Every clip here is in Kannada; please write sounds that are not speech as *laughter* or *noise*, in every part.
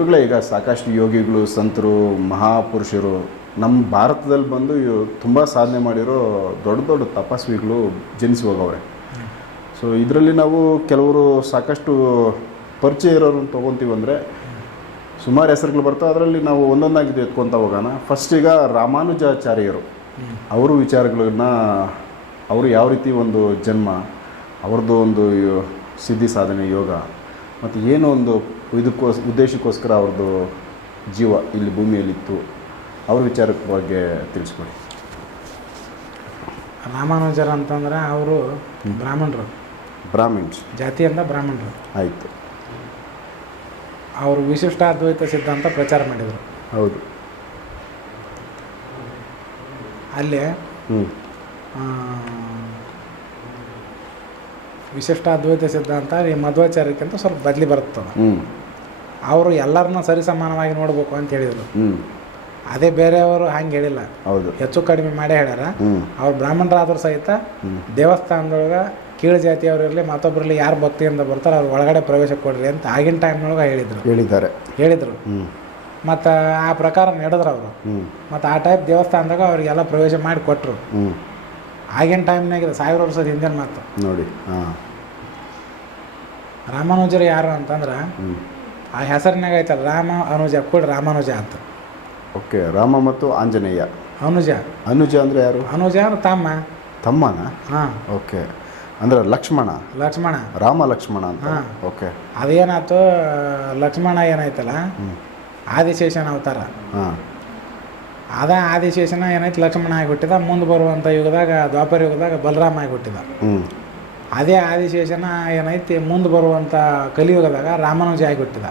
ಗುರುಗಳೇ, ಈಗ ಸಾಕಷ್ಟು ಯೋಗಿಗಳು, ಸಂತರು, ಮಹಾಪುರುಷರು ನಮ್ಮ ಭಾರತದಲ್ಲಿ ಬಂದು ತುಂಬ ಸಾಧನೆ ಮಾಡಿರೋ ದೊಡ್ಡ ದೊಡ್ಡ ತಪಸ್ವಿಗಳು ಜನಿಸಿ ಹೋಗವ್ರೆ. ಸೊ ಇದರಲ್ಲಿ ನಾವು ಕೆಲವರು ಸಾಕಷ್ಟು ಪರಿಚಯ ಇರೋರು ತೊಗೊತೀವಿ ಅಂದರೆ ಸುಮಾರು ಹೆಸರುಗಳು ಬರ್ತಾವೆ. ಅದರಲ್ಲಿ ನಾವು ಒಂದೊಂದಾಗಿ ಎತ್ಕೊತಾ ಹೋಗೋಣ. ಫಸ್ಟ್ ಈಗ ರಾಮಾನುಜಾಚಾರ್ಯರು. ಅವರು ವಿಚಾರಗಳನ್ನ ಅವರು ಯಾವ ರೀತಿ ಒಂದು ಜನ್ಮ, ಅವ್ರದ್ದು ಒಂದು ಸಿದ್ಧಿ ಸಾಧನೆ, ಯೋಗ, ಮತ್ತು ಏನೋ ಒಂದು ಇದಕ್ಕೋಸ್ ಉದ್ದೇಶಕ್ಕೋಸ್ಕರ ಅವ್ರದ್ದು ಜೀವ ಇಲ್ಲಿ ಭೂಮಿಯಲ್ಲಿತ್ತು. ಅವ್ರ ವಿಚಾರಕ್ಕೆ ಬಗ್ಗೆ ತಿಳಿಸ್ಕೊಡಿ. ರಾಮಾನುಜರ ಅಂತಂದ್ರೆ ಅವರು ಬ್ರಾಹ್ಮಣರು. ಬ್ರಾಹ್ಮಿಣ್ಸ್ ಜಾತಿಯಿಂದ ಬ್ರಾಹ್ಮಣರು. ಆಯಿತು. ಅವರು ವಿಶಿಷ್ಟ ಅದ್ವೈತ ಸಿದ್ಧಾಂತ ಪ್ರಚಾರ ಮಾಡಿದರು. ಹೌದು. ಅಲ್ಲಿ ಹ್ಞೂ ವಿಶಿಷ್ಟ ಅದ್ವೈತ ಸಿದ್ಧಾಂತ ಈ ಮಧ್ವಾಚಾರ್ಯಕ್ಕಿಂತ ಸ್ವಲ್ಪ ಬದಲಿ ಬರುತ್ತದೆ. ಹ್ಞೂ ಅವರು ಎಲ್ಲರನ್ನೂ ಸರಿ ಸಮಾನವಾಗಿ ನೋಡಬೇಕು ಅಂತ ಹೇಳಿದರು. ಅದೇ ಬೇರೆಯವರು ಹಂಗೆ ಹೇಳಿಲ್ಲ. ಹೌದು. ಹೆಚ್ಚು ಕಡಿಮೆ ಮಾಡೇ ಹೇಳ್ಯಾರ. ಅವ್ರು ಬ್ರಾಹ್ಮಣರಾದ್ರೂ ಸಹಿತ ದೇವಸ್ಥಾನದೊಳಗೆ ಕೀಳು ಜಾತಿಯವರಿರಲಿ ಮತ್ತೊಬ್ಬರಲ್ಲಿ ಯಾರು ಭಕ್ತಿಯಿಂದ ಬರ್ತಾರೆ ಅವ್ರು ಒಳಗಡೆ ಪ್ರವೇಶ ಕೊಡ್ರಿ ಅಂತ ಆಗಿನ ಟೈಮ್ನೊಳಗೆ ಹೇಳಿದರು. ಹೇಳಿದ್ದಾರೆ. ಹೇಳಿದರು. ಮತ್ತು ಆ ಪ್ರಕಾರ ನಡೆದ್ರು ಅವರು. ಮತ್ತು ಆ ಟೈಪ್ ದೇವಸ್ಥಾನದಾಗ ಅವರಿಗೆಲ್ಲ ಪ್ರವೇಶ ಮಾಡಿ ಕೊಟ್ಟರು ಆಗಿನ ಟೈಮ್ನಾಗ ಇದು ಸಾವಿರ ವರ್ಷದ ಹಿಂದಿನ ಮಾತು. ನೋಡಿ ಹಾಂ. ರಾಮಾನುಜರು ಯಾರು ಅಂತಂದ್ರೆ ಆ ಹೆಸರಿನಾಗ ಆಯ್ತಲ್ಲ ರಾಮ ಅನುಜ ಕೂಡ ರಾಮಾನುಜ ಅಂತ. ಓಕೆ ರಾಮ ಮತ್ತು ಆಂಜನೇಯ. ಅನುಜ. ಅನುಜ ಅಂದರೆ ಯಾರು? ಅನುಜ ಅಂದ್ರೆ ತಮ್ಮ. ತಮ್ಮನ? ಹಾಂ. ಓಕೆ ಅಂದ್ರೆ ಲಕ್ಷ್ಮಣ. ಲಕ್ಷ್ಮಣ. ರಾಮ ಲಕ್ಷ್ಮಣ ಅಂತ. ಹಾ. ಓಕೆ. ಅದೇನಾಯ್ತು ಲಕ್ಷ್ಮಣ ಏನಾಯ್ತಲ್ಲ? ಆದಿಶೇಷನ ಅವತಾರ. ಹಾಂ. ಅದ ಆದಿಶೇಷನ ಏನಾಯ್ತು ಲಕ್ಷ್ಮಣ ಆಗಿಬಿಟ್ಟಿದ ಮುಂದೆ ಬರುವಂಥ ಯುಗದಾಗ ದ್ವಾಪರ ಯುಗದಾಗ ಬಲರಾಮ ಆಗಿಬಿಟ್ಟಿದ. ಹ್ಞೂ ಅದೇ ಆದಿಶೇಷನ ಏನೈತಿ ಮುಂದೆ ಬರುವಂಥ ಕಲಿಯುಗದಾಗ ರಾಮಾನುಜ ಆಗಿಬಿಟ್ಟಿದ.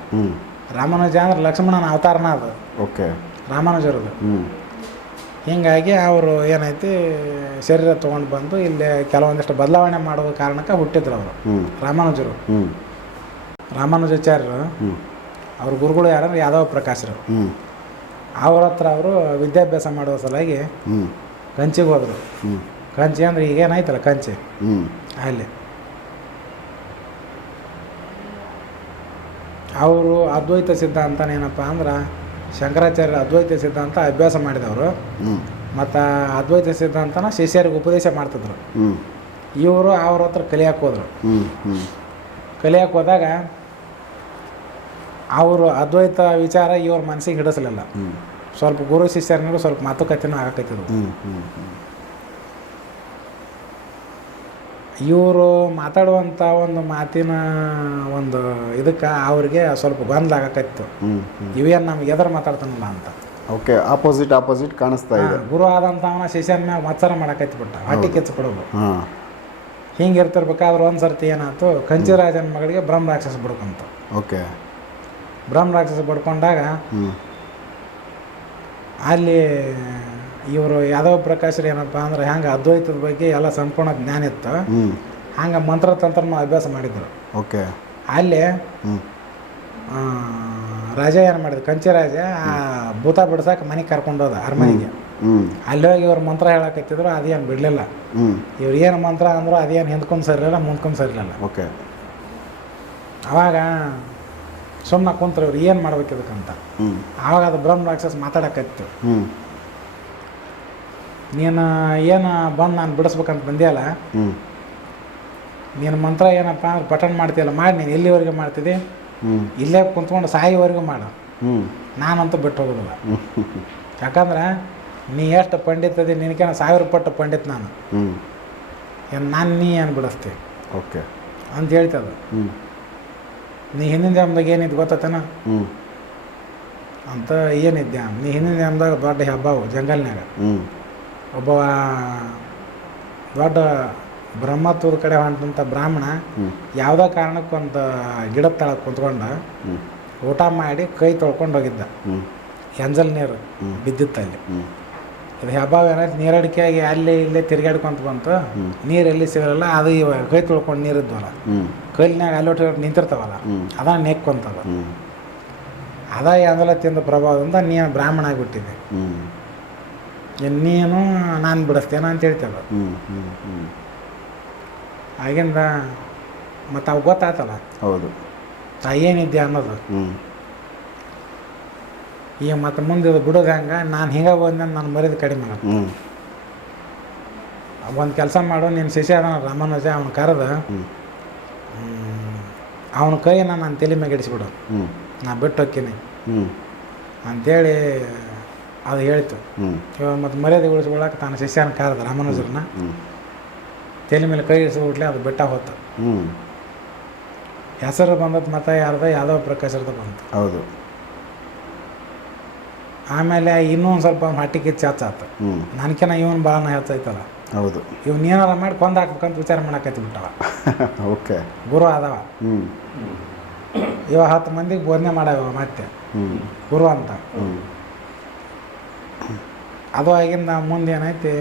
ರಾಮಾನುಜ ಅಂದ್ರೆ ಲಕ್ಷ್ಮಣನ ಅವತಾರನ ಅದು. ಓಕೆ. ರಾಮಾನುಜರದು ಹಿಂಗಾಗಿ ಅವರು ಏನೈತಿ ಶರೀರ ತೊಗೊಂಡು ಬಂದು ಇಲ್ಲಿ ಕೆಲವೊಂದಿಷ್ಟು ಬದಲಾವಣೆ ಮಾಡುವ ಕಾರಣಕ್ಕೆ ಹುಟ್ಟಿದ್ರು ಅವರು. ರಾಮಾನುಜರು ರಾಮಾನುಜಾಚಾರ್ಯರು ಅವ್ರ ಗುರುಗಳು ಯಾರಂದ್ರೆ ಯಾದವ ಪ್ರಕಾಶರು. ಅವ್ರ ಹತ್ರ ಅವರು ವಿದ್ಯಾಭ್ಯಾಸ ಮಾಡುವ ಸಲುವಾಗಿ ಕಂಚಿಗೆ ಹೋದರು. ಕಂಚಿ ಅಂದ್ರೆ ಈಗೇನಾಯ್ತಲ್ಲ ಕಂಚೆ? ಹ್ಞೂ ಅಲ್ಲಿ. ಅವರು ಅದ್ವೈತ ಸಿದ್ಧಾಂತ ಏನಪ್ಪ ಅಂದ್ರೆ ಶಂಕರಾಚಾರ್ಯ ಅದ್ವೈತ ಸಿದ್ಧಾಂತ ಅಭ್ಯಾಸ ಮಾಡಿದವರು. ಮತ್ತು ಅದ್ವೈತ ಸಿದ್ಧಾಂತನ ಶಿಷ್ಯರಿಗೆ ಉಪದೇಶ ಮಾಡ್ತಿದ್ರು. ಇವರು ಅವ್ರ ಹತ್ರ ಕಲಿಯಕ್ಕೆ ಹೋದರು. ಕಲಿಯಕ್ಕೆ ಹೋದಾಗ ಅವರು ಅದ್ವೈತ ವಿಚಾರ ಇವ್ರ ಮನಸ್ಸಿಗೆ ಹಿಡಿಸಲಿಲ್ಲ. ಸ್ವಲ್ಪ ಗುರು ಶಿಷ್ಯರನಿಗೂ ಸ್ವಲ್ಪ ಮಾತುಕತೆನೂ ಆಗಕತ್ತಿದ್ವು ಹ್ಞೂ ಹ್ಞೂ ಹ್ಞೂ ಇವರು ಮಾತಾಡುವಂಥ ಒಂದು ಮಾತಿನ ಒಂದು ಇದಕ್ಕೆ ಅವ್ರಿಗೆ ಸ್ವಲ್ಪ ಗೊಂದಲ ಆಗಕತ್ತು ಇವೇನು ನಮ್ಗೆ ಎದುರು ಮಾತಾಡ್ತಾನಲ್ಲ ಅಂತ. ಓಕೆ ಆಪೋಸಿಟ್ ಆಪೋಸಿಟ್ ಕಾಣಿಸ್ತಾ ಇದೆ. ಗುರು ಗುರು ಆದಂಥವನ ಶಿಷ್ಯನ ಮ್ಯಾಗ ಮತ್ಸರ ಮಾಡಕತ್ತಿ ಬಿಟ್ಟ ಹಟ್ಟಿ ಕೆಚ್ಚು ಕೊಡೋದು. ಹಿಂಗೆ ಇರ್ತಿರ್ಬೇಕಾದ್ರೆ ಒಂದು ಸರ್ತಿ ಏನಾಯ್ತು ಕಂಚಿರಾಜನ ಮಗಳಿಗೆ ಬ್ರಹ್ಮ ರಾಕ್ಷಸ ಬಿಡ್ಕೊಂತ. ಓಕೆ. ಬ್ರಹ್ಮ ರಾಕ್ಷಸ ಬಿಡ್ಕೊಂಡಾಗ ಅಲ್ಲಿ ಇವರು ಯಾದವ ಪ್ರಕಾಶರು ಏನಪ್ಪ ಅಂದ್ರೆ ಹೆಂಗೆ ಅದ್ವೈತದ ಬಗ್ಗೆ ಎಲ್ಲ ಸಂಪೂರ್ಣ ಜ್ಞಾನ ಇತ್ತು. ಹಂಗೆ ಮಂತ್ರ ತಂತ್ರನ ಅಭ್ಯಾಸ ಮಾಡಿದ್ರು. ಓಕೆ. ಅಲ್ಲಿ ರಾಜ ಏನು ಮಾಡಿದ ಕಂಚಿ ರಾಜ ಆ ಭೂತ ಬಿಡ್ಸಕ್ಕೆ ಮನೆಗೆ ಕರ್ಕೊಂಡು ಹೋದ ಅರಮನೆಗೆ. ಅಲ್ಲಿ ಹೋಗಿ ಇವ್ರು ಮಂತ್ರ ಹೇಳಕತ್ತಿದ್ರು ಅದೇನು ಬಿಡಲಿಲ್ಲ. ಇವ್ರು ಏನು ಮಂತ್ರ ಅಂದ್ರು ಅದೇನು ಹಿಂದ್ಕೊಂಡು ಸರಿಲಿಲ್ಲ ಮುಂದ್ಕೊಂಡು ಸರಿಲಿಲ್ಲ. ಓಕೆ. ಅವಾಗ ಸುಮ್ಮನೆ ಕುಂತ್ರು ಇವ್ರು ಏನು ಮಾಡ್ಬೇಕು ಇದಕ್ಕಂತ. ಆವಾಗ ಅದು ಬ್ರಹ್ಮ ರಾಕ್ಷಸ್ ಮಾತಾಡಕತ್ತು ಹ್ಞೂ ನೀನು ಏನು ಬಂದು ನಾನು ಬಿಡಿಸ್ಬೇಕಂತ ಬಂದಿಯಲ್ಲ? ಹ್ಞೂ ನೀನು ಮಂತ್ರ ಏನಪ್ಪ ಅಂದ್ರೆ ಪಠಣ ಮಾಡ್ತೀಯಲ್ಲ ಮಾಡಿ ನೀನು ಎಲ್ಲಿವರೆಗೆ ಮಾಡ್ತಿದ್ದೆ? ಹ್ಞೂ ಇಲ್ಲೇ ಕುಂತ್ಕೊಂಡು ಸಾಯಿವರೆಗೂ ಮಾಡು. ಹ್ಞೂ ನಾನಂತೂ ಬಿಟ್ಟು ಹೋಗೋದಿಲ್ಲ. ಯಾಕಂದ್ರೆ ನೀ ಎಷ್ಟು ಪಂಡಿತ ಅದಿ ನಿನಗೇನು ಸಾವಿರ ಪಟ್ಟು ಪಂಡಿತ್ ನಾನು. ಹ್ಞೂ ಏನು ನಾನು ನೀ ಏನು ಬಿಡಿಸ್ತಿ? ಓಕೆ. ಅಂತ ಹೇಳ್ತದ. ಹ್ಞೂ ನೀ ಹಿಂದಿನ ಜನ್ಮದಾಗ ಏನಿದ್ದು ಗೊತ್ತತನ? ಹ್ಞೂ ಅಂತ ಏನಿದ್ದೆ ನೀ ಹಿಂದಿನ ಜನ್ಮದಾಗ ದೊಡ್ಡ ಹಬ್ಬವು ಜಂಗಲ್ನಾಗ ಹ್ಞೂ ಒಬ್ಬವ ದೊಡ್ಡ ಬ್ರಹ್ಮತ್ವದ ಕಡೆ ಹೊಂಟಂಥ ಬ್ರಾಹ್ಮಣ ಯಾವುದೋ ಕಾರಣಕ್ಕೆ ಒಂದು ಗಿಡದ ತಳಗೆ ಕುಂತ್ಕೊಂಡು ಊಟ ಮಾಡಿ ಕೈ ತೊಳ್ಕೊಂಡು ಹೋಗಿದ್ದ. ಎಂಜಲ್ ನೀರು ಬಿದ್ದಿತ್ತಲ್ಲಿ. ಬಿದ್ದಿತ್ತು ಅಲ್ಲಿ ಇದು ಹಬ್ಬ ಏನಾಯ್ತು? ನೀರಡಿಕೆಯಾಗಿ ಅಲ್ಲಿ ಇಲ್ಲೇ ತಿರ್ಗಾಡ್ಕೊಂತ ಬಂತು. ನೀರು ಎಲ್ಲಿ ಸಿಗಲ್ಲ ಅದು ಇವಾಗ ಕೈ ತೊಳ್ಕೊಂಡು ನೀರಿದ್ವಲ್ಲ ಕೈಲಿನಾಗ ಅಲ್ಲೊಟ್ಟು ನಿಂತಿರ್ತಾವಲ್ಲ. ಅದ ನೆಕ್ಕೊಂತದ ಅದ ಎಂದಲ ತಿಂದ ಪ್ರಭಾವದಿಂದ ನೀನು ಬ್ರಾಹ್ಮಣ ಆಗಿಬಿಟ್ಟಿದ್ದೆ. ಹ್ಞೂ ಇನ್ನು ನೀನು ನಾನು ಬಿಡಿಸ್ತೇನೆ ಅಂತ ಹೇಳ್ತೇವೆ ಹ್ಞೂ ಹ್ಞೂ ಹ್ಞೂ ಆಗಿಂದ ಮತ್ತು ಅವು ಗೊತ್ತಾತಲ್ಲ? ಹೌದು. ತಾಯಿ ಏನಿದ್ದೆ ಅನ್ನೋದು. ಹ್ಞೂ ಈಗ ಮತ್ತು ಮುಂದೆ ಇದು ಬಿಡೋದು ಹಂಗೆ? ನಾನು ಹಿಂಗೆ ಬಂದ ನಾನು ಮರ್ಯಾದೆ ಕಡಿಮೆ ಮಾಡ ಹ್ಞೂ ಒಂದು ಕೆಲಸ ಮಾಡು ನಿನ್ನ ಶಿಷ್ಯ ಅದ ರಾಮಾನುಜ ಅವ್ನು ಕರೆದು. ಅವನ ಕೈಯನ್ನು ನಾನು ತಲೆ ಮ್ಯಾಗ ಇಡಿಸ್ಬಿಡು. ಹ್ಞೂ ನಾ ಬಿಟ್ಟು ಹೋಗ್ತೀನಿ ಹ್ಞೂ ಅಂಥೇಳಿ ಅದು ಹೇಳಿತು. ಇವಾಗ ಮತ್ತು ಮರ್ಯಾದೆ ಉಳಿಸ್ಕೊಳಕ್ಕೆ ತಾನು ಶಿಷ್ಯನ ಕಾರದ ರಾಮಾನುಜರನ್ನ ತಲೆ ಮೇಲೆ ಕೈ ಇಳಿಸ್ಬಿಟ್ಲೆ ಅದು ಬೆಟ್ಟ ಹೋತ. ಹೆಸರು ಬಂದದ್ದು ಮತ ಯಾರ್ದ ಯಾದವ ಪ್ರಕಾಶರ್ದ ಬಂತು. ಹೌದು. ಆಮೇಲೆ ಇನ್ನೊಂದು ಸ್ವಲ್ಪ ಹಟ್ಟಿ ಹೊಟ್ಟೆ ಕಿಚ್ಚು ಹೆಚ್ಚಾತು ನನಕಿನ ಇವನು ಭಾಳ ಹೆಚ್ಚೈತಲ್ಲ ಹೌದು. ಇವ್ನು ಏನಾರ ಮಾಡಿ ಕೊಂದು ಹಾಕ್ಬೇಕಂತ ವಿಚಾರ ಮಾಡಕತ್ತಿ ಬಿಟ್ಟವ. *laughs* ಓಕೆ. ಗುರು ಆದವ. ಇವ ಹತ್ತು ಮಂದಿಗೆ ಬೋಧನೆ ಮಾಡವ ಮತ್ತೆ. ಗುರು ಅಂತ. ಅದು ಆಗಿಂದ ಮುಂದೆ ಏನೈತಿ?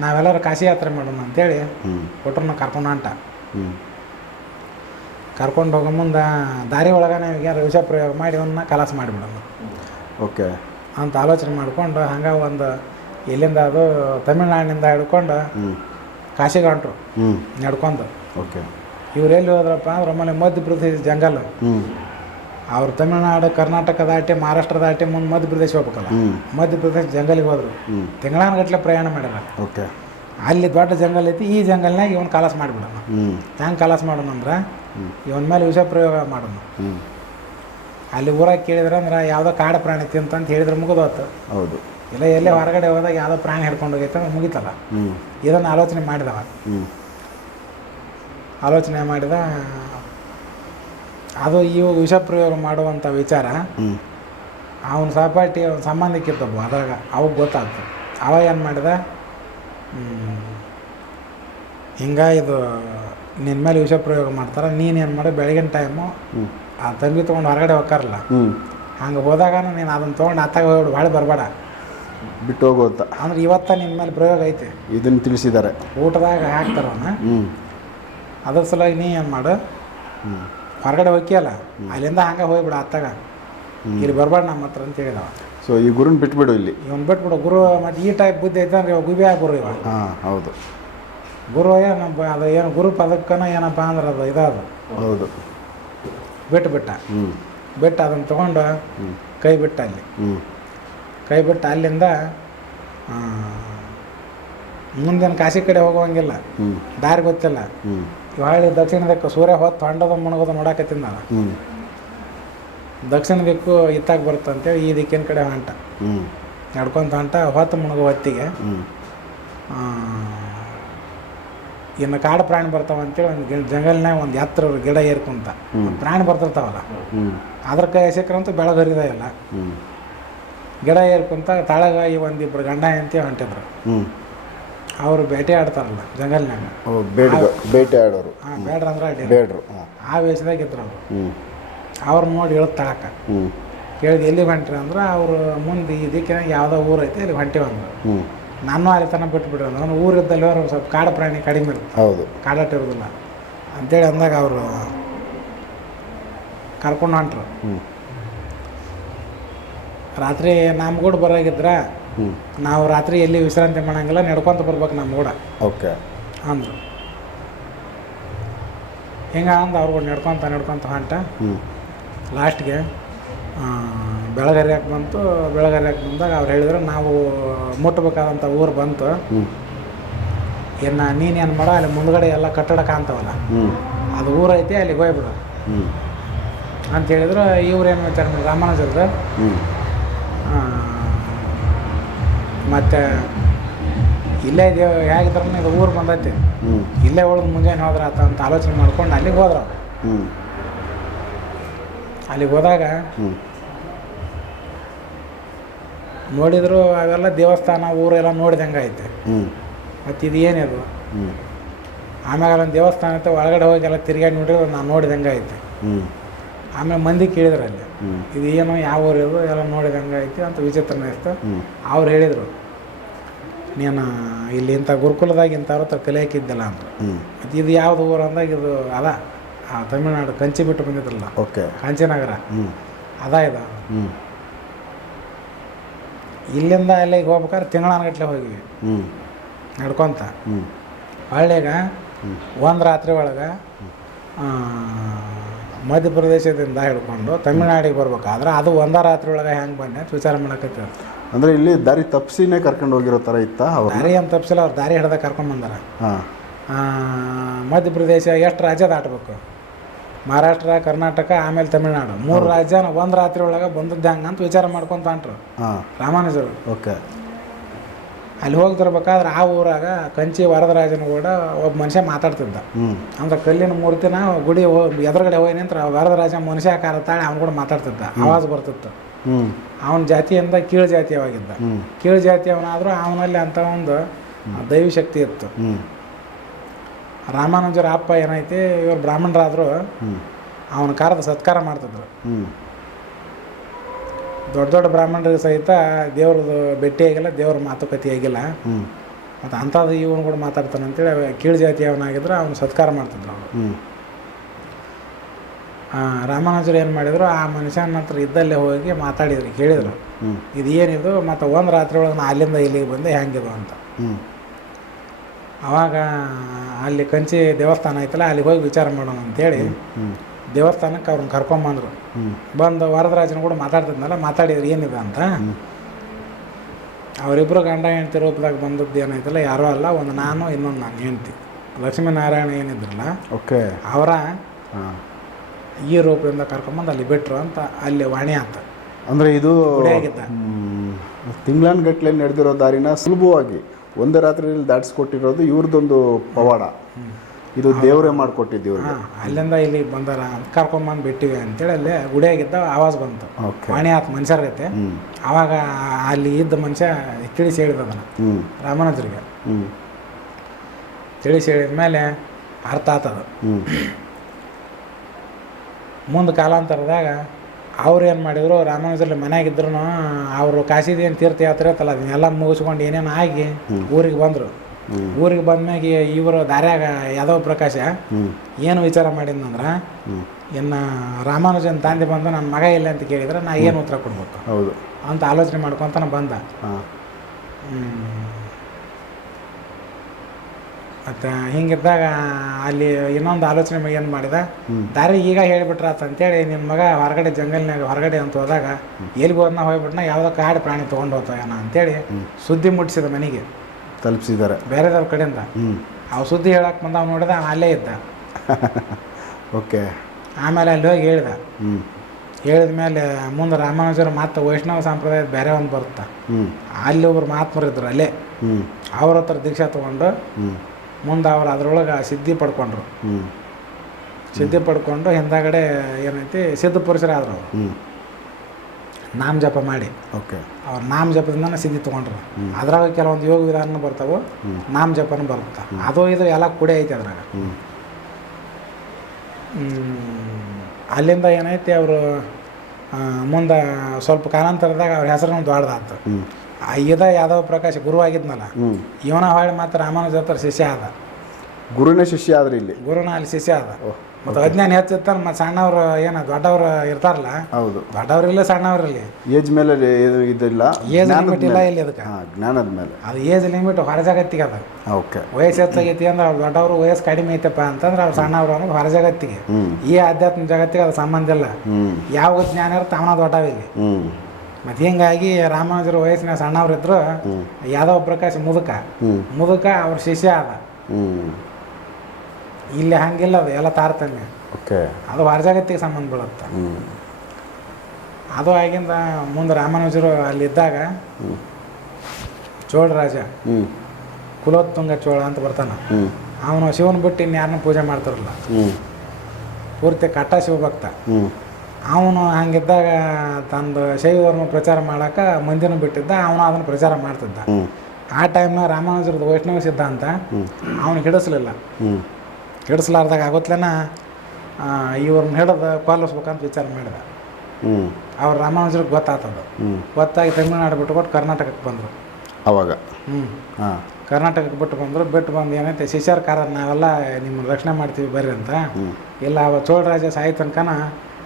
ನಾವೆಲ್ಲರೂ ಕಾಶಿ ಯಾತ್ರೆ ಮಾಡೋಣ ಅಂತೇಳಿ ಕೊಟ್ರನ್ನ ಕರ್ಕೊಂಡು ಅಂಟ ಕರ್ಕೊಂಡು ಹೋಗೋ ಮುಂದೆ ದಾರಿ ಒಳಗನೆ ಏನಾರ ವಿಷ ಪ್ರಯೋಗ ಮಾಡಿ ಅವನ್ನ ಕಲಾಸ ಮಾಡಿಬಿಡೋಣ. ಓಕೆ. ಅಂತ ಆಲೋಚನೆ ಮಾಡಿಕೊಂಡು ಹಂಗೆ ಒಂದು ಎಲ್ಲಿಂದ ಅದು ತಮಿಳ್ನಾಡಿನಿಂದ ಹಿಡ್ಕೊಂಡು ಕಾಶಿಗೆ ಹೊಂಟ್ರು ನಡ್ಕೊಂಡು. ಓಕೆ. ಇವ್ರು ಎಲ್ಲಿ ಹೋದ್ರಪ್ಪ ಅಂದ್ರೆ ಆಮೇಲೆ ಮಧ್ಯಪ್ರದೇಶ ಜಂಗಲ್ ಹ್ಞೂ ಅವ್ರು ತಮಿಳುನಾಡು ಕರ್ನಾಟಕ ದಾಟಿ ಮಹಾರಾಷ್ಟ್ರ ದಾಟಿ ಮುಂದೆ ಮಧ್ಯಪ್ರದೇಶ ಹೋಗ್ಬೇಕಲ್ಲ? ಮಧ್ಯಪ್ರದೇಶ ಜಂಗಲಿಗೆ ಹೋದ್ರು. ತಿಂಗಳಾನ ತಿಂಗಳಾನಗಟ್ಲೆ ಪ್ರಯಾಣ ಮಾಡ್ಯಾರ. ಓಕೆ. ಅಲ್ಲಿ ದೊಡ್ಡ ಜಂಗಲ್ ಐತಿ ಈ ಜಂಗಲ್ನಾಗ ಇವನ್ ಕಲಾಸ ಮಾಡಿಬಿಡೋಣ. ಹೆಂಗೆ ಕಲಾಸ ಮಾಡೋಣ ಅಂದ್ರೆ ಹ್ಞೂ ಇವನ್ ಮೇಲೆ ವಿಷ ಪ್ರಯೋಗ ಮಾಡೋಣ. ಅಲ್ಲಿ ಊರಾಗ ಕೇಳಿದ್ರೆ ಅಂದ್ರೆ ಯಾವುದೋ ಕಾಡು ಪ್ರಾಣಿ ತಿಂತಂತ ಹೇಳಿದ್ರೆ ಮುಗಿದೋತು. ಹೌದು. ಇಲ್ಲ ಎಲ್ಲೇ ಹೊರಗಡೆ ಹೋದಾಗ ಯಾವುದೋ ಪ್ರಾಣಿ ಹಿಡ್ಕೊಂಡು ಹೋಗೈತೆ ಅಂದ್ರೆ ಮುಗಿತಲ್ಲ? ಇದನ್ನ ಆಲೋಚನೆ ಮಾಡಿದವ. ಆಲೋಚನೆ ಮಾಡಿದ ಅದು ಇವಾಗ ವಿಷ ಪ್ರಯೋಗ ಮಾಡುವಂಥ ವಿಚಾರ. ಅವನ ಸಹಪಾಠಿ ಅವನ ಸಂಬಂಧಿಕ್ಕಿದ್ದಬ್ಬ ಅದ್ರಾಗ ಅವಾಗ ಗೊತ್ತಾಗ್ತದೆ ಅವ ಏನು ಮಾಡಿದ? ಹಿಂಗೆ ಇದು ನಿನ್ನ ಮೇಲೆ ವಿಷ ಪ್ರಯೋಗ ಮಾಡ್ತಾರೆ ನೀನೇನು ಮಾಡಿ ಬೆಳಗಿನ ಟೈಮು ಆ ತಂಗಿ ತೊಗೊಂಡು ಹೊರಗಡೆ ಹೋಗಾರಲ್ಲ ಹಂಗೆ ಹೋದಾಗ ನೀನು ಅದನ್ನು ತೊಗೊಂಡು ಅತ್ತಾಗ ಹೋಗ್ಬಿಡು ಭಾಳ ಬರಬೇಡ. ಬಿಟ್ಟು ಹೋಗೋದು ಅಂದ್ರೆ ಇವತ್ತ ನಿನ್ನ ಮೇಲೆ ಪ್ರಯೋಗ ಐತೆ. ಇದನ್ನು ತಿಳಿಸಿದ್ದಾರೆ ಊಟದಾಗ ಹಾಕ್ತಾರ ಅದ್ರ ಸಲುವಾಗಿ ನೀ ಏನು ಮಾಡು? ಹೊರಗಡೆ ಹೋಗ್ಯಲ್ಲ ಅಲ್ಲಿಂದ ಹಂಗೆ ಹೋಗ್ಬಿಡು ಅತ್ತಾಗ ಇಲ್ಲಿ ಬರಬೇಡ ನಮ್ಮ ಹತ್ರ ಅಂತ ಹೇಳಿದವ. ಸೊ ಈ ಗುರುನ ಬಿಟ್ಬಿಡು ಇಲ್ಲಿ. ಇವನ್ ಬಿಟ್ಬಿಡು ಗುರು ಮತ್ತು ಈ ಟೈಪ್ ಬುದ್ಧಿ ಐತೆ ಅಂದ್ರೆ ಇವಾಗ ಗುಬಿ ಗುರು ಇವ. ಹಾಂ ಹೌದು. ಗುರು ಏನಪ್ಪ ಅದು ಏನು ಗುರು ಪದಕ್ಕನ ಏನಪ್ಪ ಅಂದ್ರೆ ಅದು ಇದಾದ ಹೌದು. ಬಿಟ್ಟು ಬಿಟ್ಟ ಹ್ಞೂ ಬಿಟ್ಟು ಅದನ್ನು ತೊಗೊಂಡು ಹ್ಞೂ ಕೈ ಬಿಟ್ಟ ಅಲ್ಲಿ. ಹ್ಞೂ ಕೈ ಬಿಟ್ಟು ಅಲ್ಲಿಂದ ಮುಂದಿನ ಕಾಶಿ ಕಡೆ ಹೋಗುವಂಗಿಲ್ಲ. ಹ್ಞೂ ದಾರಿ ಗೊತ್ತಿಲ್ಲ. ಹ್ಞೂ ಹೊಳ್ಳಿ ದಕ್ಷಿಣ ದಿಕ್ಕು ಸೂರ್ಯ ಹೊತ್ತು ಹೊಂಡದ ಮುಣಗೋದು ನೋಡಕತ್ತಿದ್ದ ನಾನು. ದಕ್ಷಿಣ ದಿಕ್ಕು ಇತ್ತಾಗ ಬರುತ್ತೆ ಅಂತೇಳಿ ಈ ದಿಕ್ಕಿನ ಕಡೆ ಹೊಂಟ. ನಡ್ಕೊಂತ ಹೊಂಟ ಹೊತ್ತು ಮುಣಗೋ ಹೊತ್ತಿಗೆ. ಇನ್ನು ಕಾಡು ಪ್ರಾಣಿ ಬರ್ತಾವ ಅಂತೇಳಿ ಒಂದು ಜಂಗಲ್ನಾಗ ಒಂದು ಎತ್ತರ ಗಿಡ ಏರ್ಕೊಂತ. ಪ್ರಾಣಿ ಬರ್ತಿರ್ತಾವಲ್ಲ. ಅದ್ರ ಕೈ ಸಿಕ್ಕರಂತೂ ಬೆಳಗರಿದ ಇಲ್ಲ ಗಿಡ ಏರ್ಕೊಂತ ತಾಳಗಾಯಿ ಈ ಒಂದಿಬ್ರು ಗಂಡ ಅಂತ ಹೊಂಟಿದ್ರು. ಅವರು ಬೇಟೆ ಆಡ್ತಾರಲ್ಲ ಜಂಗಲ್ನಾಗ ಬೇಡ ಬೇಟೆ ಆಡೋರು. ಹಾಂ ಬೇಡ್ರ ಅಂದ್ರೆ ಅಡ್ಡಿ ಬೇಡ್ರು ಆ ವೇಷದಾಗ ಇದ್ರು ಅವರು. ಹ್ಞೂ ಅವ್ರು ನೋಡಿ ಇಳದ್ ತಳಕ. ಹ್ಞೂ ಕೇಳಿದ ಎಲ್ಲಿ ಹೊಂಟ್ರಿ ಅಂದ್ರೆ ಅವರು ಮುಂದೆ ಈ ದಿಕ್ಕಿನಾಗ ಯಾವುದೋ ಊರು ಐತಿ ಅಲ್ಲಿ ಹೊಂಟಿವಿ ಅಂದ್ರು ಹ್ಞೂ ನಾನು ಅಲ್ಲಿ ತನಕ ಬಿಟ್ಬಿಡ್ರಿ ಅಂದ್ರೆ ಊರಿದ್ದಲ್ಲಿ ಅವ್ರು ಸ್ವಲ್ಪ ಕಾಡು ಪ್ರಾಣಿ ಕಡಿಮೆ ಇರುತ್ತೆ. ಹೌದು. ಕಾಡಾಟ ಇರೋದಿಲ್ಲ ಅಂತೇಳಿ ಅಂದಾಗ ಅವರು ಕರ್ಕೊಂಡು ಹೊಂಟ್ರು. ಹ್ಞೂ ರಾತ್ರಿ ನಮ್ಮ ಕೂಡ ಬರಾಗಿದ್ರ ನಾವು ರಾತ್ರಿ ಎಲ್ಲಿ ವಿಶ್ರಾಂತಿ ಮಾಡಂಗಿಲ್ಲ ನಡ್ಕೊಂತ ಬರ್ಬೇಕು ನಮ್ಮ ಕೂಡ. ಓಕೆ. ಅಂದ್ರು. ಹಿಂಗೆ ಅಂದ ಅವ್ರು ನಡ್ಕೊಂತ ನಡ್ಕೊಂತ ಹೊಂಟ. ಲಾಸ್ಟ್ಗೆ ಬೆಳಗರಿಯಾಕೆ ಬಂತು. ಬೆಳಗರಿಯಾಕೆ ಬಂದಾಗ ಅವ್ರು ಹೇಳಿದ್ರು ನಾವು ಮುಟ್ಟಬೇಕಾದಂಥ ಊರು ಬಂತು. ಇನ್ನು ನೀನೇನು ಮಾಡೋ ಅಲ್ಲಿ ಮುಂದ್ಗಡೆ ಎಲ್ಲ ಕಟ್ಟಡ ಕಾಣ್ತಾವಲ್ಲ? ಅದು ಊರೈತಿ ಅಲ್ಲಿಗೆ ಹೋಗ್ಬಿಡು. ಅಂತ ಹೇಳಿದ್ರು ಇವ್ರು ಏನು ವಿಚಾರ ಮಾಡಿ ರಾಮಾನುಜರ್ದು ಮತ್ತು ಇಲ್ಲೇ ದೇವ್ ಹೇಗಿದ್ರೂ ಇದು ಊರು ಬಂದೈತಿ. ಹ್ಞೂ ಇಲ್ಲೇ ಉಳಿದು ಮುಂಜಾನೆ ಹೋದ್ರೆ ಆತ ಅಂತ ಆಲೋಚನೆ ಮಾಡ್ಕೊಂಡು ಅಲ್ಲಿಗೆ ಹೋದ್ರು. ಹ್ಞೂ ಅಲ್ಲಿಗೆ ಹೋದಾಗ ಹ್ಞೂ ನೋಡಿದ್ರು ಅವೆಲ್ಲ ದೇವಸ್ಥಾನ ಊರೆಲ್ಲ ನೋಡಿದಂಗೆ ಐತೆ. ಹ್ಞೂ ಮತ್ತು ಇದು ಏನಿದು ಹ್ಞೂ ಆಮ್ಯಾಗ ಅಲ್ಲೊಂದು ದೇವಸ್ಥಾನ ಐತೆ ಒಳಗಡೆ ಹೋಗಿ ಎಲ್ಲ ತಿರುಗಾಡಿ ನೋಡಿದ್ರೆ ನಾನು ನೋಡಿದಂಗೆ ಐತೆ. ಹ್ಞೂ ಆಮೇಲೆ ಮಂದಿ ಕೇಳಿದ್ರು ಅಲ್ಲಿ. ಇದು ಏನು ಯಾವ ಊರು ಇದು? ಎಲ್ಲ ನೋಡಿದ ಹಂಗೈತಿ ಅಂತ ವಿಚಿತ್ರ ಇತ್ತು. ಅವ್ರು ಹೇಳಿದರು ನೀನು ಇಲ್ಲಿ ಇಂಥ ಗುರುಕುಲದಾಗ ಇಂಥವ್ರ ಹತ್ರ ಕಲಿಯಾಕಿದ್ದಲ್ಲ ಅಂತ ಮತ್ತು ಇದು ಯಾವ್ದು ಊರು ಅಂದಾಗ ಇದು ಅದ. ಆ ತಮಿಳ್ನಾಡು ಕಂಚಿ ಬಿಟ್ಟು ಬಂದಿದ್ರಲ್ಲ. ಓಕೆ. ಕಾಂಚಿನಗರ. ಅದ ಇದು. ಇಲ್ಲಿಂದ ಅಲ್ಲಿಗೆ ಹೋಗ್ಬೇಕಾದ್ರೆ ತಿಂಗಳಾನಗಟ್ಲೆ ಹೋಗಿವಿ ನಡ್ಕೊತ. ಹ್ಞೂ ಒಂದು ರಾತ್ರಿ ಒಳಗೆ ಮಧ್ಯಪ್ರದೇಶದಿಂದ ಹಿಡ್ಕೊಂಡು ತಮಿಳ್ನಾಡಿಗೆ ಬರ್ಬೇಕಾದ್ರೆ ಅದು ಒಂದ ರಾತ್ರಿ ಒಳಗೆ ಹೆಂಗೆ ಬಂದೆ ಅಂತ ವಿಚಾರ ಮಾಡಕತ್ತೆ ಅಂದರೆ ಇಲ್ಲಿ ದಾರಿ ತಪ್ಸಿನೇ ಕರ್ಕೊಂಡು ಹೋಗಿರೋ ಥರ ಇತ್ತ ಅವ್ರು? ದಾರಿ ಏನು ತಪ್ಪಿಸಿಲ್ಲ ಅವ್ರು ದಾರಿ ಹಿಡ್ದ ಕರ್ಕೊಂಬಂದಾರ ಹಾಂ. ಮಧ್ಯಪ್ರದೇಶ ಎಷ್ಟು ರಾಜ್ಯ ದಾಟಬೇಕು? ಮಹಾರಾಷ್ಟ್ರ ಕರ್ನಾಟಕ ಆಮೇಲೆ ತಮಿಳ್ನಾಡು. ಮೂರು ರಾಜ್ಯನ ಒಂದು ರಾತ್ರಿ ಒಳಗೆ ಬಂದದ್ದು ಹೆಂಗೆ ಅಂತ ವಿಚಾರ ಮಾಡ್ಕೊಂತ ಹೊಂಟ್ರು ಹಾಂ. ರಾಮಾನುಜರು. ಓಕೆ. ಅಲ್ಲಿ ಹೋಗ್ತಿರ್ಬೇಕಾದ್ರೆ ಆ ಊರಾಗ ಕಂಚಿ ವರದರಾಜನ ಕೂಡ ಒಬ್ಬ ಮನುಷ್ಯ ಮಾತಾಡ್ತಿದ್ದ. ಅಂದ್ರೆ ಕಲ್ಲಿನ ಮೂರ್ತಿನ ಗುಡಿ ಎದುರುಗಡೆ ಹೋಗಿ ನಿಂತ್ರ ವರದರಾಜ ಮನುಷ್ಯ ಆಕಾರ ತಾಳೆ ಅವ್ನು ಕೂಡ ಮಾತಾಡ್ತಿದ್ದ. ಆವಾಜ್ ಬರ್ತಿತ್ತು. ಅವನ ಜಾತಿಯಿಂದ ಕೀಳು ಜಾತಿಯವಾಗಿದ್ದ. ಕೀಳು ಜಾತಿಯವನಾದರೂ ಅವನಲ್ಲಿ ಅಂತ ಒಂದು ದೈವಿ ಶಕ್ತಿ ಇತ್ತು. ರಾಮಾನುಜರ ಅಪ್ಪ ಏನೈತಿ ಇವ್ರು ಬ್ರಾಹ್ಮಣರಾದ್ರು ಅವನ ಕಾರದ ಸತ್ಕಾರ ಮಾಡ್ತಿದ್ರು. ದೊಡ್ಡ ದೊಡ್ಡ ಬ್ರಾಹ್ಮಣರಿಗೆ ಸಹಿತ ದೇವ್ರದ್ದು ಭೇಟಿ ಆಗಿಲ್ಲ ದೇವ್ರ ಮಾತುಕತೆ ಆಗಿಲ್ಲ. ಮತ್ತು ಅಂಥದ್ದು ಇವನು ಕೂಡ ಮಾತಾಡ್ತಾನೆ ಅಂತೇಳಿ ಕೀಳು ಜಾತಿ ಜಾತಿಯವನಾಗಿದ್ರು ಅವನು ಸತ್ಕಾರ ಮಾಡ್ತಿದ್ರು ಅವರು. ಹ್ಞೂ ರಾಮಾನುಜರು ಏನು ಮಾಡಿದ್ರು ಆ ಮನುಷ್ಯನ ಹತ್ರ ಇದ್ದಲ್ಲೇ ಹೋಗಿ ಮಾತಾಡಿದ್ರು ಕೇಳಿದ್ರು. ಇದು ಏನಿದು ಮತ್ತು ಒಂದು ರಾತ್ರಿ ಒಳಗೆ ನಾನು ಅಲ್ಲಿಂದ ಇಲ್ಲಿಗೆ ಬಂದೆ ಹೆಂಗಿದು ಅಂತ. ಅವಾಗ ಅಲ್ಲಿ ಕಂಚಿ ದೇವಸ್ಥಾನ ಐತಲ್ಲ ಅಲ್ಲಿಗೆ ಹೋಗಿ ವಿಚಾರ ಮಾಡೋಣ ಅಂತೇಳಿ ದೇವಸ್ಥಾನಕ್ಕೆ ಅವ್ರನ್ನ ಕರ್ಕೊಂಬಂದರು ಬಂದು ವರದರಾಜನ ಕೂಡ ಮಾತಾಡ್ತಿದ್ನಲ್ಲ ಮಾತಾಡಿದ್ರು ಏನಿದೆ ಅಂತ? ಅವರಿಬ್ಬರು ಗಂಡ ಹೆಂಡತಿ ರೂಪದಾಗ ಬಂದದ್ದು ಏನೈತಲ್ಲ ಯಾರೂ ಅಲ್ಲ ಒಂದು ನಾನು ಇನ್ನೊಂದು ನಾನು ಹೆಂಡ್ತಿ. ಲಕ್ಷ್ಮೀನಾರಾಯಣ ಏನಿದ್ರಲ್ಲ ಓಕೆ. ಅವರ ಈ ರೂಪದಿಂದ ಕರ್ಕೊಂಬಂದು ಅಲ್ಲಿ ಬಿಟ್ರು ಅಂತ ಅಲ್ಲಿ ವಾಣಿ ಅಂತ ಅಂದರೆ ಇದು ತಿಂಗ್ಳಾನ್ ಗಟ್ಟಲೆ ನಡೆದಿರೋ ದಾರಿನ ಸುಲಭವಾಗಿ ಒಂದೇ ರಾತ್ರಿಯಲ್ಲಿ ದಾಟಿಸ್ಕೊಟ್ಟಿರೋದು ಇವ್ರದ್ದೊಂದು ಪವಾಡ. ಇದು ದೇವರೇ ಮಾಡಿಕೊಟ್ಟಿದ್ದು ಇವ್ರಿಗೆ. ಅಲ್ಲಿಂದ ಇಲ್ಲಿ ಬಂದಾರ ಅಂತ ಕರ್ಕೊಂಬಂದು ಬಿಟ್ಟಿವಿ ಅಂತೇಳಿ ಅಲ್ಲಿ ಗುಡಿಯಾಗಿದ್ದ ಆವಾಜ್ ಬಂತು. ವಾಣಿ ಆತ ಮನುಷ್ಯರೈತೆ ಹ್ಞೂ ಆವಾಗ ಅಲ್ಲಿ ಇದ್ದ ಮನುಷ್ಯ ತಿಳಿಸಿ ಹೇಳಿದ ಅದನ್ನ ರಾಮನಾಥರಿಗೆ ರಾಮಾನುಜರಿಗೆ ತಿಳಿಸಿ ಹೇಳಿದ ಮೇಲೆ ಅರ್ಥ ಆತದ. ಮುಂದೆ ಕಾಲಾಂತರದಾಗ ಅವ್ರು ಏನು ಮಾಡಿದ್ರು ರಾಮಾನುಜರಲ್ಲಿ ಮನೆಯಾಗಿದ್ರು ಅವರು ಕಾಶಿದೇನು ತೀರ್ಥಯಾತ್ರೆ ಇರ್ತಲ್ಲ ಅದನ್ನೆಲ್ಲ ಮುಗಿಸ್ಕೊಂಡು ಏನೇನು ಆಗಿ ಊರಿಗೆ ಬಂದರು. ಊರಿಗೆ ಬಂದ್ಮ್ಯಾಗೆ ಇವರು ದಾರ್ಯಾಗ ಯಾದವ್ ಪ್ರಕಾಶ ಏನು ವಿಚಾರ ಮಾಡಿದ್ನಂದ್ರೆ ಇನ್ನ ರಾಮಾನುಜನ್ ತಂದೆ ಬಂದು ನನ್ನ ಮಗ ಇಲ್ಲ ಅಂತ ಕೇಳಿದ್ರೆ ನಾ ಏನು ಉತ್ತರ ಕೊಡ್ಬೇಕು? ಹೌದು. ಅಂತ ಆಲೋಚನೆ ಮಾಡ್ಕೊತಾನೆ ಬಂದ. ಹಾಂ. ಮತ್ತು ಹಿಂಗಿದ್ದಾಗ ಅಲ್ಲಿ ಇನ್ನೊಂದು ಆಲೋಚನೆ ಏನು ಮಾಡಿದ? ದಾರಿ ಈಗ ಹೇಳಿಬಿಟ್ರಾತ ಅಂತೇಳಿ ನಿನ್ನ ಮಗ ಹೊರಗಡೆ ಜಂಗಲ್ನಾಗ ಹೊರಗಡೆ ಅಂತ ಹೋದಾಗ ಎಲ್ಲಿಗೆ ಹೋದ್ನ ಹೋಗ್ಬಿಟ್ನ ಯಾವುದೋ ಕಾಡು ಪ್ರಾಣಿ ತೊಗೊಂಡು ಏನೋ ಅಂತೇಳಿ ಸುದ್ದಿ ಮುಟ್ಟಿಸಿದ ಮನೆಗೆ. ತಲುಪಿಸಿದ್ದಾರೆ. ಬೇರೆದವ್ರ ಕಡೆಯಿಂದ? ಹ್ಞೂ ಅವ್ ಸುದ್ದಿ ಹೇಳಕ್ಕೆ ಬಂದ ಅವ್ನು ನೋಡಿದ ಅಲ್ಲೇ ಇದ್ದ. ಓಕೆ. ಆಮೇಲೆ ಅಲ್ಲಿ ಹೋಗಿ ಹೇಳಿದ. ಹ್ಞೂ ಹೇಳಿದ ಮೇಲೆ ಮುಂದೆ ರಾಮಾನುಜರು ಮಾತು ವೈಷ್ಣವ ಸಂಪ್ರದಾಯದ ಬೇರೆ ಒಂದು ಬರುತ್ತೆ. ಹ್ಞೂ ಅಲ್ಲಿ ಒಬ್ರು ಮಹಾತ್ಮರಿದ್ರು ಅಲ್ಲೇ. ಹ್ಞೂ ಅವ್ರ ಹತ್ರ ದೀಕ್ಷೆ ತೊಗೊಂಡು ಹ್ಞೂ ಮುಂದೆ ಅವ್ರು ಅದ್ರೊಳಗೆ ಸಿದ್ಧಿ ಪಡ್ಕೊಂಡ್ರು. ಹ್ಞೂ ಸಿದ್ಧಿ ಪಡ್ಕೊಂಡು ಹಿಂದಾಗಡೆ ಏನೈತಿ ಸಿದ್ಧ ಪುರುಷರಾದ್ರು ಅವರು. ಹ್ಞೂ ನಾಮ ಜಪ ಮಾಡಿ. ಓಕೆ. ಅವ್ರ ನಾಮ ಜಪದಿಂದ ಸಿದ್ಧಿ ತೊಗೊಂಡ್ರು. ಅದ್ರಾಗ ಕೆಲವೊಂದು ಯೋಗ ವಿಧಾನ ಬರ್ತಾವೆ. ನಾಮ ಜಪನ ಬರುತ್ತೆ. ಅದು ಇದು ಎಲ್ಲ ಕೂಡಿ ಐತಿ ಅದ್ರಾಗ. ಅಲ್ಲಿಂದ ಏನೈತಿ ಅವರು ಮುಂದೆ ಸ್ವಲ್ಪ ಕಾಲಾಂತರದಾಗ ಅವ್ರ ಹೆಸರನ್ನು ದೊಡ್ಡದಾತು ಹ್ಞೂ ಇದ ಯಾದವ ಪ್ರಕಾಶ್ ಗುರು ಆಗಿದ್ನಲ್ಲ ಇವನ ಹೊಳ್ಳಿ ಮಾತ್ರ ರಾಮಾನುಜ ಶಿಷ್ಯ ಆದ. ಗುರುನೇ ಶಿಷ್ಯ ಆದ್ರೆ ಇಲ್ಲಿ. ಗುರುನ ಅಲ್ಲಿ ಶಿಷ್ಯ ಆದ. ಮತ್ತು ಹೆಚ್ಚು ಇರ್ತಾರೆ ಮತ್ತು ಸಣ್ಣವ್ರು ಏನು ದೊಡ್ಡವ್ರು ಇರ್ತಾರಲ್ಲ ಹೌದು. ದೊಡ್ಡವ್ರಿಲ್ಲ ಸಣ್ಣವ್ರಲ್ಲಿ. ಏಜ್ ಮೇಲೆ ಇದು ಇದಿಲ್ಲ ಏಜ್ ಲಿಮಿಟ್ ಇಲ್ಲ. ಇಲ್ಲಿ ಅದಕ್ಕೆ. ಜ್ಞಾನದ ಮೇಲೆ. ಅದು ಏಜ್ ಲಿಮಿಟ್ ಹೊರ ಜಗತ್ತಿಗೆ ಅದು. ಓಕೆ. ವಯಸ್ಸು ಹೆಚ್ಚಾಗೈತಿ ಅಂದ್ರೆ ಅವ್ರು ದೊಡ್ಡವರು ವಯಸ್ಸು ಕಡಿಮೆ ಐತಪ್ಪ ಅಂತಂದ್ರೆ ಅವ್ರು ಸಣ್ಣವ್ರು ಅನ್ನೋದು ಹೊರ ಜಗತ್ತಿಗೆ. ಈ ಆಧ್ಯಾತ್ಮ ಜಗತ್ತಿಗೆ ಅದು ಸಂಬಂಧ ಇಲ್ಲ. ಯಾವ ಜ್ಞಾನ ಇರುತ್ತೆ ಅವನ ದೊಡ್ಡವಿಲ್ಲಿ ಮತ್ತು ಹಿಂಗಾಗಿ ರಾಮಾನುಜರ ವಯಸ್ಸಿನ ಸಣ್ಣವ್ರಿದ್ರು ಯಾದವ ಪ್ರಕಾಶ್ ಮುದುಕ. ಮುದುಕ ಅವ್ರ ಶಿಷ್ಯ ಅದ ಇಲ್ಲಿ ಹಂಗಿಲ್ಲ ಅದು ಎಲ್ಲ ತಾರತಮ್ಯ. ಓಕೆ. ಅದು ಹೊರ ಜಗತ್ತಿಗೆ ಸಂಬಂಧ ಬೀಳುತ್ತೆ. ಅದು ಆಗಿಂದ ಮುಂದೆ ರಾಮಾನುಜರು ಅಲ್ಲಿದ್ದಾಗ ಚೋಳ ರಾಜ ಕುಲೋತ್ತುಂಗ ಚೋಳ ಅಂತ ಬರ್ತಾನ. ಅವನು ಶಿವನ ಬಿಟ್ಟು ಇನ್ಯಾರನ್ನೂ ಪೂಜೆ ಮಾಡ್ತಾರಲ್ಲ. ಪೂರ್ತಿ ಕಟ್ಟ ಶಿವಭಕ್ತ. ಅವನು ಹಂಗಿದ್ದಾಗ ತಂದು ಶೈವ ಧರ್ಮ ಪ್ರಚಾರ ಮಾಡಕ್ಕೆ ಮಂದಿನ ಬಿಟ್ಟಿದ್ದ ಅವನು ಅದನ್ನು ಪ್ರಚಾರ ಮಾಡ್ತಿದ್ದ. ಆ ಟೈಮ್ನ ರಾಮಾನುಜರದ ವೈಷ್ಣವ ಸಿದ್ಧಾಂತ ಅವನು ಹಿಡಿಸ್ಲಿಲ್ಲ. ಹಿಡಿಸ್ಲಾರ್ದಾಗ ಆಗೋತ್ಲೇನ ಇವ್ರನ್ನ ಹಿಡಿದು ಪಾಲಿಸ್ಬೇಕಂತ ವಿಚಾರ ಮಾಡಿದ. ಹ್ಞೂ ಅವ್ರು ರಾಮಾನುಜರಿಗೆ ಗೊತ್ತಾಗ್ತದ ಹ್ಞೂ ಗೊತ್ತಾಗಿ ಬಿಟ್ಟು ಕೊಟ್ಟು ಕರ್ನಾಟಕಕ್ಕೆ ಬಂದರು. ಅವಾಗ? ಹ್ಞೂ ಹಾಂ. ಕರ್ನಾಟಕಕ್ಕೆ ಬಿಟ್ಟು ಬಂದರು ಬಿಟ್ಟು ಬಂದು ಏನೈತೆ ಶಿಷ್ಯರ ಕಾರ ನಾವೆಲ್ಲ ನಿಮ್ಮ ರಕ್ಷಣೆ ಮಾಡ್ತೀವಿ ಬರ್ರಿ ಅಂತ. ಇಲ್ಲ ಅವ ಚೋಳರಾಜ ಸಾಯಿ ತನಕನ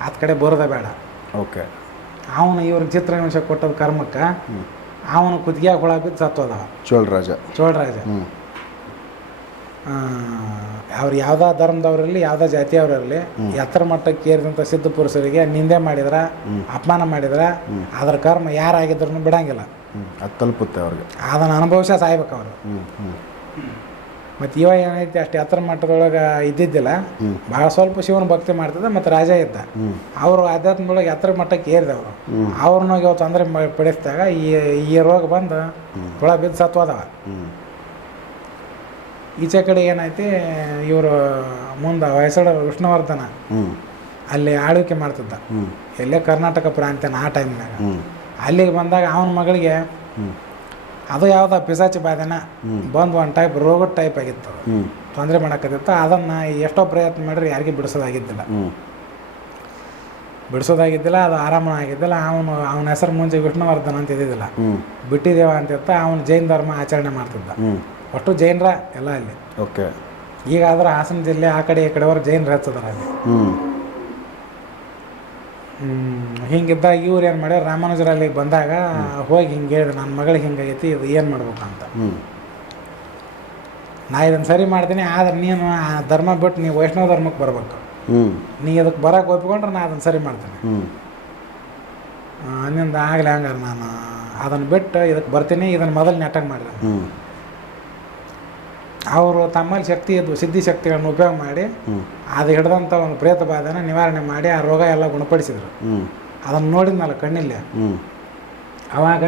ಆತ ಕಡೆ ಬರೋದೇ ಬೇಡ. ಓಕೆ. ಅವನು ಇವ್ರಿಗೆ ಚಿತ್ರಹಿಂಸೆ ಕೊಟ್ಟದ ಕರ್ಮಕ್ಕೆ ಅವನು ಕುತ್ತಿಗೆ ಹುಳ ಬಿದ್ದು ಸತ್ತೋದವ. ಚೋಳರಾಜ ಚೋಳರಾಜ ಅವ್ರು ಯಾವುದೋ ಧರ್ಮದವ್ರಲ್ಲಿ ಯಾವುದೋ ಜಾತಿಯವ್ರಲ್ಲಿ ಎತ್ತರ ಮಟ್ಟಕ್ಕೆ ಏರಿದಂಥ ಸಿದ್ಧ ಪುರುಷರಿಗೆ ನಿಂದೆ ಮಾಡಿದ್ರ ಅಪಮಾನ ಮಾಡಿದ್ರ ಅದ್ರ ಕರ್ಮ ಯಾರಾಗಿದ್ರು ಬಿಡಂಗಿಲ್ಲ. ಅದು ತಲುಪುತ್ತೆ ಅವ್ರಿಗೆ. ಅದನ್ನು ಅನುಭವಿಸ ಸಾಯ್ಬೇಕು ಅವರು. ಮತ್ತು ಇವ ಏನೈತಿ ಅಷ್ಟು ಎತ್ತರ ಮಟ್ಟದೊಳಗೆ ಇದ್ದಿದ್ದಿಲ್ಲ. ಭಾಳ ಸ್ವಲ್ಪ ಶಿವನ ಭಕ್ತಿ ಮಾಡ್ತಿದ್ದ ಮತ್ತು ರಾಜ ಇದ್ದ. ಅವರು ಆಧ್ಯಾತ್ಮದೊಳಗೆ ಎತ್ತರ ಮಟ್ಟಕ್ಕೆ ಏರಿದವರು. ಅವ್ರನ್ನೋಗಿ ಇವತ್ತು ತೊಂದರೆ ಪಡಿಸಿದಾಗ ಈ ಈ ರೋಗ ಬಂದು ಹುಳ ಬಿದ್ದು ಸತ್ವಾದವ ಈಚೆ ಕಡೆ ಏನೈತಿ ಇವರು ಮುಂದೆ ಹೊಯ್ಸಳ ವಿಷ್ಣುವರ್ಧನ ಅಲ್ಲಿ ಆಳ್ವಿಕೆ ಮಾಡ್ತಿದ್ದ. ಎಲ್ಲೇ ಕರ್ನಾಟಕ ಪ್ರಾಂತ್ಯನ ಆ ಟೈಮ್ನಾಗ ಅಲ್ಲಿಗೆ ಬಂದಾಗ ಅವನ ಮಗಳಿಗೆ ಅದು ಯಾವುದೋ ಪಿಸಾಚಿ ಬಾಧೆನ ಬಂದು ಒಂದು ಟೈಪ್ ರೋಗ ಟೈಪ್ ಆಗಿತ್ತು. ತೊಂದರೆ ಮಾಡಕತ್ತಿತ್ತು. ಅದನ್ನು ಎಷ್ಟೋ ಪ್ರಯತ್ನ ಮಾಡಿದ್ರೆ ಯಾರಿಗೂ ಬಿಡಿಸೋದಾಗಿದ್ದಿಲ್ಲ. ಬಿಡಿಸೋದಾಗಿದ್ದಿಲ್ಲ ಅದು ಆರಾಮ ಆಗಿದ್ದಿಲ್ಲ. ಅವನು ಅವನ ಹೆಸರು ಮುಂಚೆ ವಿಷ್ಣುವರ್ಧನ್ ಅಂತ ಇದ್ದಿದ್ದಿಲ್ಲ. ಬಿಟ್ಟಿದೇವ ಅಂತಿರ್ತ ಅವನು ಜೈನ ಧರ್ಮ ಆಚರಣೆ ಮಾಡ್ತಿದ್ದ. ಒಟ್ಟು ಜೈನರ ಎಲ್ಲ ಅಲ್ಲಿ. ಓಕೆ. ಈಗ ಆದ್ರೆ ಹಾಸನ ಜಿಲ್ಲೆ ಆ ಕಡೆ ಈ ಕಡೆಯವರು ಜೈನರು ಹಚ್ಚದಾರ ಅಲ್ಲಿ. ಹ್ಞೂ ಹಿಂಗಿದ್ದಾಗ ಇವ್ರು ಏನು ಮಾಡ್ಯಾರ ರಾಮಾನುಜರ ಅಲ್ಲಿ ಬಂದಾಗ ಹೋಗಿ ಹಿಂಗೆ ಹೇಳಿದೆ ನನ್ನ ಮಗಳಿಗೆ ಹಿಂಗಾಗೈತಿ ಇದು ಏನು ಮಾಡ್ಬೇಕು ಅಂತ. ಹ್ಞೂ ನಾ ಇದನ್ನು ಸರಿ ಮಾಡ್ತೀನಿ ಆದ್ರೆ ನೀನು ಆ ಧರ್ಮ ಬಿಟ್ಟು ನೀವು ವೈಷ್ಣವ ಧರ್ಮಕ್ಕೆ ಬರ್ಬೇಕು. ನೀ ಅದಕ್ಕೆ ಬರಕ್ಕೆ ಒಪ್ಕೊಂಡ್ರೆ ನಾ ಅದನ್ನು ಸರಿ ಮಾಡ್ತೀನಿ. ಅನ್ನಿಂದ ಆಗಲಿ ಹಂಗಾರೆ ನಾನು ಅದನ್ನು ಬಿಟ್ಟು ಇದಕ್ಕೆ ಬರ್ತೀನಿ ಇದನ್ನು ಮೊದಲು ನೆಟ್ಟಾಗಿ ಮಾಡಿದೆ ಅವರು ತಮ್ಮಲ್ಲಿ ಶಕ್ತಿ ಇದ್ದು ಸಿದ್ಧಿ ಶಕ್ತಿಗಳನ್ನು ಉಪಯೋಗ ಮಾಡಿ ಅದು ಹಿಡ್ದಂಥ ಒಂದು ಪ್ರೇತ ಬಾಧನ ನಿವಾರಣೆ ಮಾಡಿ ಆ ರೋಗ ಎಲ್ಲ ಗುಣಪಡಿಸಿದ್ರು. ಅದನ್ನು ನೋಡಿದ್ನಲ್ಲ ಕಣ್ಣಿಲ್ಲೇ? ಅವಾಗ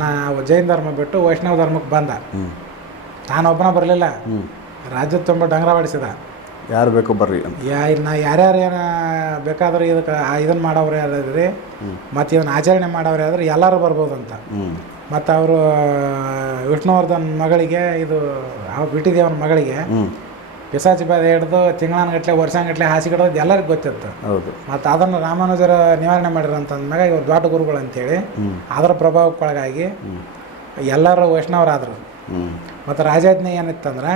ನಾ ಜೈನ್ ಧರ್ಮ ಬಿಟ್ಟು ವೈಷ್ಣವ ಧರ್ಮಕ್ಕೆ ಬಂದ. ನಾನೊಬ್ಬನ ಬರಲಿಲ್ಲ. ರಾಜ್ಯದ ತುಂಬ ಡಂಗ್ರ ಹೊಡಿಸಿದ ಯಾರು ಬೇಕೋ ಬರ್ರಿ ಯಾ ನಾ ಯಾರ್ಯಾರು ಏನ ಬೇಕಾದ್ರೆ ಇದಕ್ಕೆ ಇದನ್ನು ಮಾಡೋರು ಯಾರಾದ್ರಿ? ಮತ್ತು ಇದನ್ನು ಆಚರಣೆ ಮಾಡೋರು ಯಾರಾದ್ರೆ ಎಲ್ಲರೂ ಬರ್ಬೋದಂತ. ಅಂತ ಮತ್ತು ಅವರು ವಿಷ್ಣುವರ್ಧನ್ ಮಗಳಿಗೆ ಇದು ಆ ಬಿಟ್ಟಿದೇವನ ಮಗಳಿಗೆ ಪಿಸಾಚಿ ಬಾಧೆ ಹಿಡ್ದು ತಿಂಗಳಾನ್ಗಟ್ಲೆ ವರ್ಷಾನ್ಗಟ್ಲೆ ಹಾಸಿಗಿಡೋದು ಎಲ್ಲರಿಗೂ ಗೊತ್ತಿತ್ತು. ಹೌದು. ಮತ್ತು ಅದನ್ನು ರಾಮಾನುಜರ ನಿವಾರಣೆ ಮಾಡಿರೋ ಅಂತಂದ್ಮ್ಯಾಗ ಇವ್ರು ದೊಡ್ಡ ಗುರುಗಳು ಅಂತೇಳಿ ಅದರ ಪ್ರಭಾವಕ್ಕೊಳಗಾಗಿ ಎಲ್ಲರೂ ವೈಷ್ಣವರಾದರು. ಮತ್ತು ರಾಜಾಜ್ಞೆ ಏನಿತ್ತಂದ್ರೆ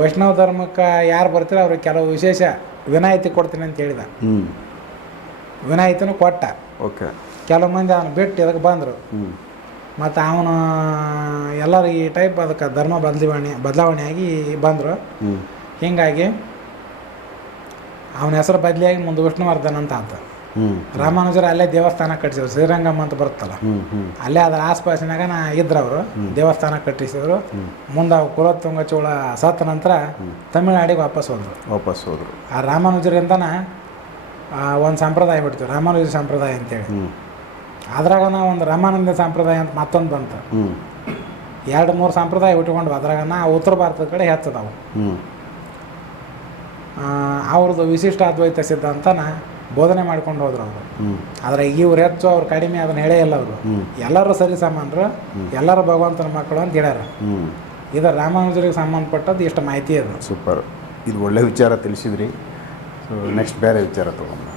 ವೈಷ್ಣವ ಧರ್ಮಕ್ಕೆ ಯಾರು ಬರ್ತೀರೋ ಅವ್ರಿಗೆ ಕೆಲವು ವಿಶೇಷ ವಿನಾಯಿತಿ ಕೊಡ್ತೀನಿ ಅಂತ ಹೇಳಿದ. ವಿನಾಯಿತಿನೂ ಕೊಟ್ಟ. ಓಕೆ. ಕೆಲವು ಮಂದಿ ಅವನು ಬಿಟ್ಟು ಇದಕ್ಕೆ ಬಂದರು. ಮತ್ತು ಅವನು ಎಲ್ಲರೂ ಈ ಟೈಪ್ ಅದಕ್ಕೆ ಧರ್ಮ ಬದಲಾವಣೆ ಬದಲಾವಣೆಯಾಗಿ ಬಂದರು. ಹೀಗಾಗಿ ಅವನ ಹೆಸರು ಬದಲಿಯಾಗಿ ಮುಂದೆ ವಿಷ್ಣುವರ್ಧನ್ ಅಂತ ಆತ. ರಾಮಾನುಜರು ಅಲ್ಲೇ ದೇವಸ್ಥಾನ ಕಟ್ಟಿಸಿದ್ರು ಶ್ರೀರಂಗಮ್ ಅಂತ ಬರುತ್ತಲ್ಲ. ಅಲ್ಲೇ ಅದರ ಆಸ್ಪಾಸಿನಾಗ ನಾ ಇದ್ರು ಅವರು ದೇವಸ್ಥಾನ ಕಟ್ಟಿಸಿದ್ರು. ಮುಂದೆ ಅವು ಕುಲೋತ್ತುಂಗ ಚೋಳ ಸತ್ತ ನಂತರ ತಮಿಳ್ನಾಡಿಗೆ ವಾಪಸ್ ಹೋದರು. ವಾಪಸ್ ಹೋದ್ರು. ಆ ರಾಮಾನುಜರಿಂದನ ಒಂದು ಸಂಪ್ರದಾಯ ಬಿಡ್ತೀವಿ ರಾಮಾನುಜ ಸಂಪ್ರದಾಯ ಅಂತೇಳಿ. ಹ್ಞೂ ಅದ್ರಾಗ ನಾವು ಒಂದು ರಾಮಾನಂದ ಸಂಪ್ರದಾಯ ಅಂತ ಮತ್ತೊಂದು ಬಂತು. ಎರಡು ಮೂರು ಸಂಪ್ರದಾಯ ಉಟ್ಕೊಂಡು ಅದ್ರಾಗ ನಾ ಉತ್ತರ ಭಾರತದ ಕಡೆ ಹೆಚ್ಚದವು. ಅವ್ರದ್ದು ವಿಶಿಷ್ಟ ಅದ್ವೈತ ಸಿದ್ಧಾಂತನ ಬೋಧನೆ ಮಾಡ್ಕೊಂಡು ಹೋದ್ರು ಅವರು. ಆದರೆ ಇವ್ರು ಹೆಚ್ಚು ಅವ್ರು ಕಡಿಮೆ ಅದನ್ನ ಹೇಳೇ ಇಲ್ಲ ಅವರು. ಎಲ್ಲರೂ ಸರಿ ಸಾಮಾನ್ರು ಎಲ್ಲರೂ ಭಗವಂತನ ಮಕ್ಕಳು ಅಂತ ಹೇಳ್ಯಾರ. ಇದು ರಾಮಾನುಜರಿಗೆ ಸಂಬಂಧಪಟ್ಟದ್ದು ಇಷ್ಟು ಮಾಹಿತಿ ಅದು. ಸೂಪರ್. ಇದು ಒಳ್ಳೆ ವಿಚಾರ ತಿಳಿಸಿದ್ರಿ. ಸೊ ನೆಕ್ಸ್ಟ್ ಬೇರೆ ವಿಚಾರ ತೊಗೊಂಡು